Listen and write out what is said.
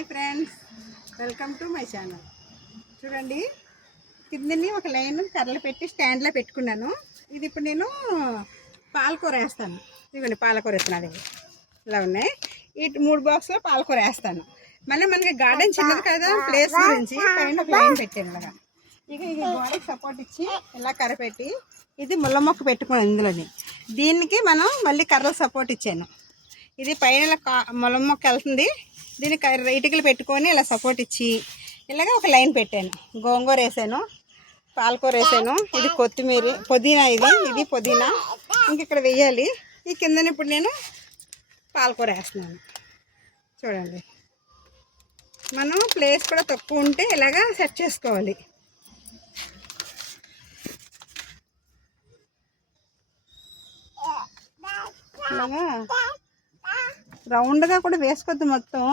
Hi friends, welcome to my channel. చూడండి, కిందని ఒక line కర్రలు పెట్టి స్టాండ్లో పెట్టుకున్నాను. ఇది ఇప్పుడు నేను పాలకూర వేస్తాను. ఇవ్వండి, పాలకూర వేస్తున్నాను. ఇలా ఉన్నాయి. ఈ 3 బాక్స్లో పాలకూర వేస్తాను. మళ్ళీ మనకి గార్డెన్ చిన్నది కదా, ప్లేస్ గురించి పైన ఒక లైన్ పెట్టాను. ఇలాగా ఇక ఇది గోడకి సపోర్ట్ ఇచ్చి ఇలా కర్ర పెట్టి ఇది ముళ్ళ మొక్క పెట్టుకున్నాను. ఇందులోని దీనికి మనం మళ్ళీ కర్రలు సపోర్ట్ ఇచ్చాను. ఇది పైన ఇలా ముళ్ళ మొక్క వెళ్తుంది. దీనికి ఇటుకలు పెట్టుకొని ఇలా సపోర్ట్ ఇచ్చి ఇలాగ ఒక లైన్ పెట్టాను. గోంగూర వేసాను, పాలకూర వేసాను, ఇది కొత్తిమీర, పుదీనా, ఇది పుదీనా ఇంక ఇక్కడ వేయాలి. ఈ కింద ఇప్పుడు నేను పాలకూర వేస్తున్నాను. చూడండి, మనం ప్లేస్ కూడా తక్కువ ఉంటే ఇలాగా సెట్ చేసుకోవాలి. ఇలాగా రౌండ్గా కూడా వేసుకోవద్దు మొత్తం.